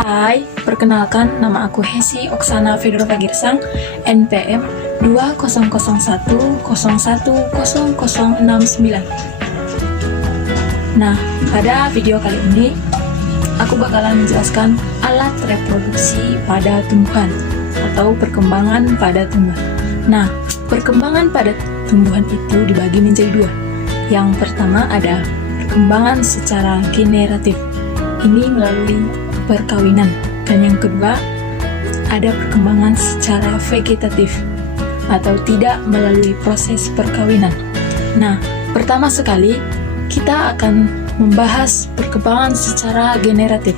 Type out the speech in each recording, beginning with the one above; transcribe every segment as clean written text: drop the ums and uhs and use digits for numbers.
Hai, perkenalkan nama aku Hesi Oksana Fedorova Girsang, NPM 2001010069. Nah, pada video kali ini aku bakalan menjelaskan alat reproduksi pada tumbuhan atau perkembangan pada tumbuhan. Nah, perkembangan pada tumbuhan itu dibagi menjadi dua. Yang pertama ada perkembangan secara generatif. Ini melalui perkawinan. Dan yang kedua, ada perkembangan secara vegetatif atau tidak melalui proses perkawinan. Nah, pertama sekali kita akan membahas perkembangan secara generatif.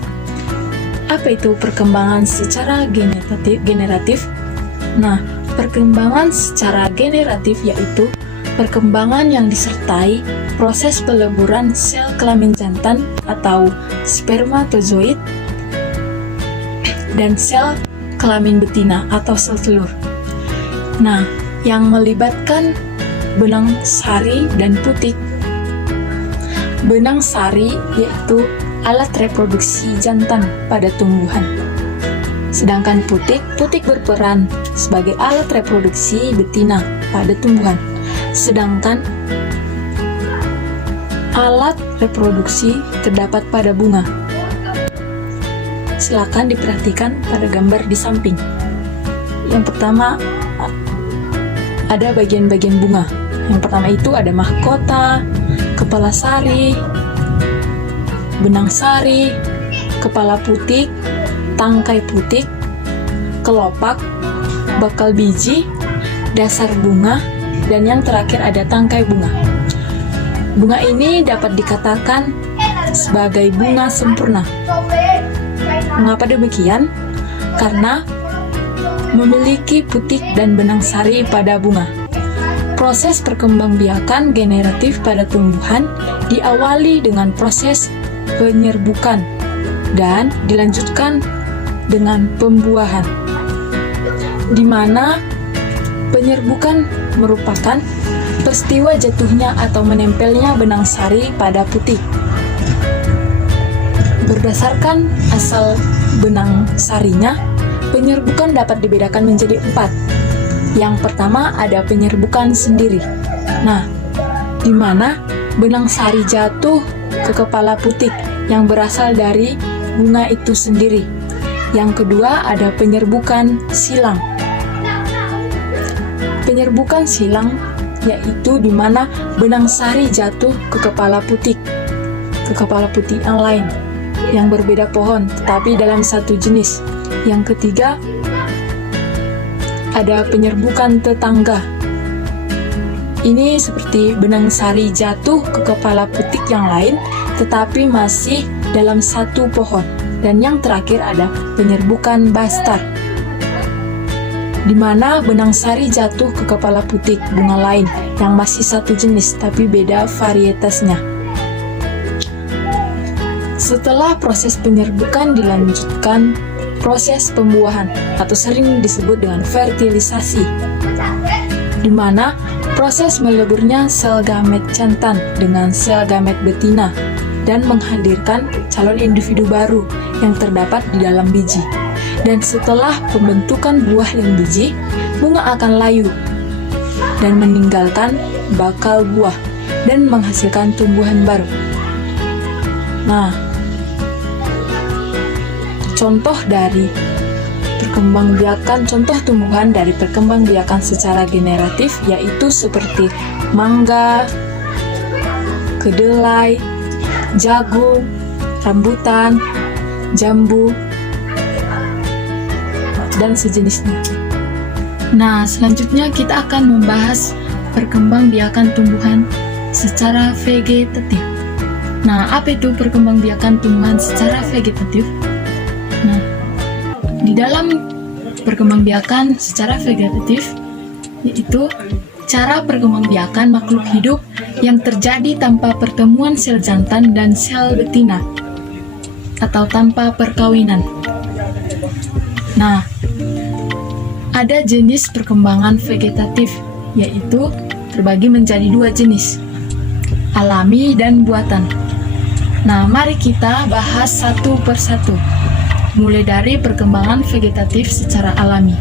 Apa itu perkembangan secara generatif? Nah, perkembangan secara generatif yaitu perkembangan yang disertai proses peleburan sel kelamin jantan atau spermatozoid dan sel kelamin betina atau sel telur. Nah, yang melibatkan benang sari dan putik. Benang sari yaitu alat reproduksi jantan pada tumbuhan. Sedangkan putik berperan sebagai alat reproduksi betina pada tumbuhan. Sedangkan alat reproduksi terdapat pada bunga. Silakan diperhatikan pada gambar di samping. Yang pertama ada bagian-bagian bunga. Yang pertama itu ada mahkota, kepala sari, benang sari, kepala putik, tangkai putik, kelopak, bakal biji, dasar bunga, dan yang terakhir ada tangkai bunga. Bunga ini dapat dikatakan sebagai bunga sempurna. Mengapa demikian? Karena memiliki putik dan benang sari pada bunga. Proses perkembangbiakan generatif pada tumbuhan diawali dengan proses penyerbukan dan dilanjutkan dengan pembuahan, di mana penyerbukan merupakan peristiwa jatuhnya atau menempelnya benang sari pada putik. Berdasarkan asal benang sarinya, penyerbukan dapat dibedakan menjadi 4. Yang pertama ada penyerbukan sendiri. Nah, di mana benang sari jatuh ke kepala putik yang berasal dari bunga itu sendiri. Yang kedua ada penyerbukan silang. Penyerbukan silang yaitu di mana benang sari jatuh ke kepala putik yang lain, yang berbeda pohon tetapi dalam satu jenis. Yang ketiga ada penyerbukan tetangga. Ini seperti benang sari jatuh ke kepala putik yang lain tetapi masih dalam satu pohon. Dan yang terakhir ada penyerbukan bastar, di mana benang sari jatuh ke kepala putik bunga lain yang masih satu jenis tapi beda varietasnya. Setelah proses penyerbukan dilanjutkan proses pembuahan atau sering disebut dengan fertilisasi, di mana proses meleburnya sel gamet jantan dengan sel gamet betina dan menghadirkan calon individu baru yang terdapat di dalam biji. Dan setelah pembentukan buah dan biji, bunga akan layu dan meninggalkan bakal buah dan menghasilkan tumbuhan baru. Nah, contoh tumbuhan dari perkembangbiakan secara generatif yaitu seperti mangga, kedelai, jagung, rambutan, jambu, dan sejenisnya. Nah, selanjutnya kita akan membahas perkembangbiakan tumbuhan secara vegetatif. Nah, apa itu perkembangbiakan tumbuhan secara vegetatif? Nah, di dalam perkembangbiakan secara vegetatif yaitu cara perkembangbiakan makhluk hidup yang terjadi tanpa pertemuan sel jantan dan sel betina atau tanpa perkawinan. Nah, ada jenis perkembangan vegetatif yaitu terbagi menjadi 2 jenis, alami dan buatan. Nah, mari kita bahas satu persatu. mulai dari perkembangan vegetatif secara alami.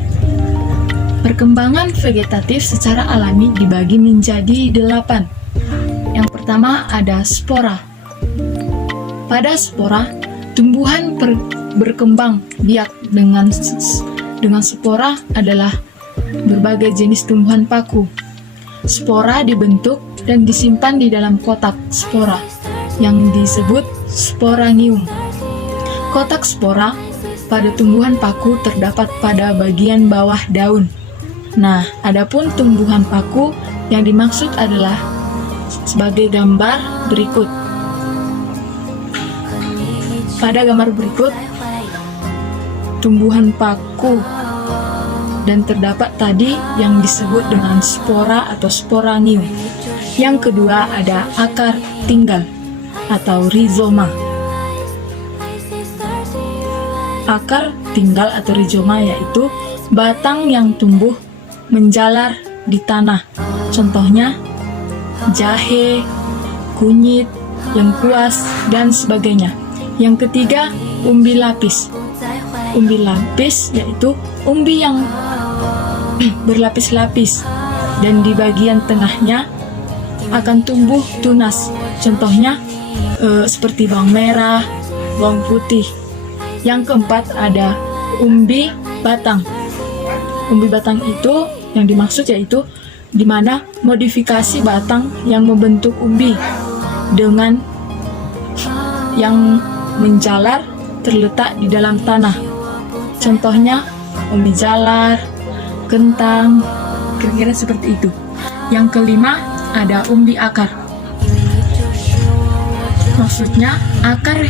Perkembangan vegetatif secara alami dibagi menjadi 8. Yang pertama ada spora. Pada spora, tumbuhan berkembang biak dengan spora adalah berbagai jenis tumbuhan paku. Spora dibentuk dan disimpan di dalam kotak spora yang disebut sporangium. Kotak spora pada tumbuhan paku terdapat pada bagian bawah daun. Nah, adapun tumbuhan paku yang dimaksud adalah sebagai gambar berikut. Pada gambar berikut, tumbuhan paku dan terdapat tadi yang disebut dengan spora atau sporangium. Yang kedua ada akar tinggal atau rizoma. Akar tinggal atau rizoma yaitu batang yang tumbuh menjalar di tanah. Contohnya jahe, kunyit, lengkuas, dan sebagainya. Yang ketiga, umbi lapis. Umbi lapis yaitu umbi yang berlapis-lapis dan di bagian tengahnya akan tumbuh tunas. Contohnya seperti bawang merah, bawang putih. Yang keempat ada umbi batang. Umbi batang itu yang dimaksud yaitu di mana modifikasi batang yang membentuk umbi dengan yang menjalar terletak di dalam tanah. Contohnya umbi jalar, kentang, kira-kira seperti itu. Yang kelima ada umbi akar. Maksudnya akar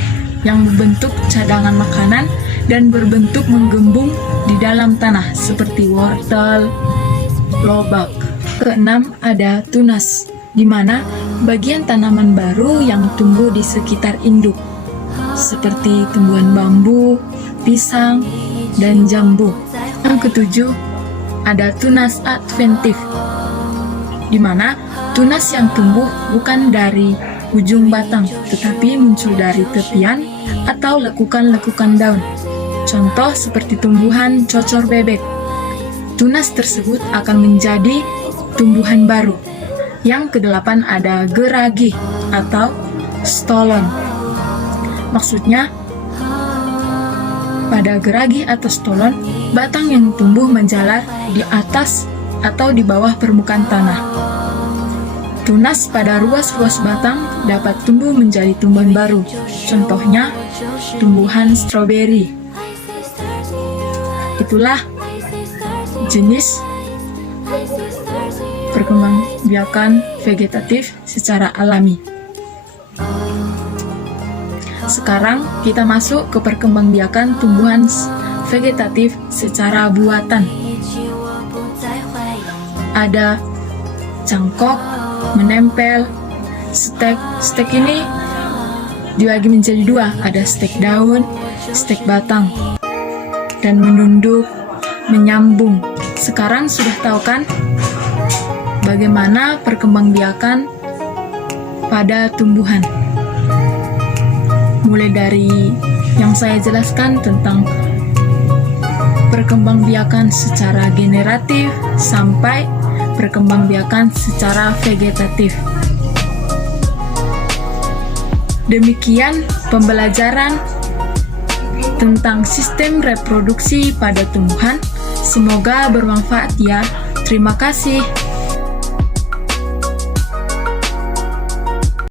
yang membentuk cadangan makanan dan berbentuk menggembung di dalam tanah seperti wortel, lobak. Keenam ada tunas, di mana bagian tanaman baru yang tumbuh di sekitar induk seperti tumbuhan bambu, pisang, dan jambu. Yang ketujuh ada tunas adventif, di mana tunas yang tumbuh bukan dari ujung batang tetapi muncul dari tepian atau lekukan-lekukan daun. Contoh seperti tumbuhan cocor bebek. Tunas tersebut akan menjadi tumbuhan baru. Yang kedelapan ada geragi atau stolon. Maksudnya pada geragi atau stolon, batang yang tumbuh menjalar di atas atau di bawah permukaan tanah. Tunas pada ruas-ruas batang dapat tumbuh menjadi tumbuhan baru. Contohnya tumbuhan stroberi. Itulah jenis perkembangbiakan vegetatif secara alami. Sekarang kita masuk ke perkembangbiakan tumbuhan vegetatif secara buatan. Ada cangkok, menempel, stek. Stek ini dibagi menjadi dua, ada stek daun, stek batang, dan menunduk, menyambung. Sekarang sudah tahu kan bagaimana perkembangbiakan pada tumbuhan? Mulai dari yang saya jelaskan tentang perkembangbiakan secara generatif sampai perkembangbiakan secara vegetatif. Demikian pembelajaran tentang sistem reproduksi pada tumbuhan. Semoga bermanfaat ya. Terima kasih.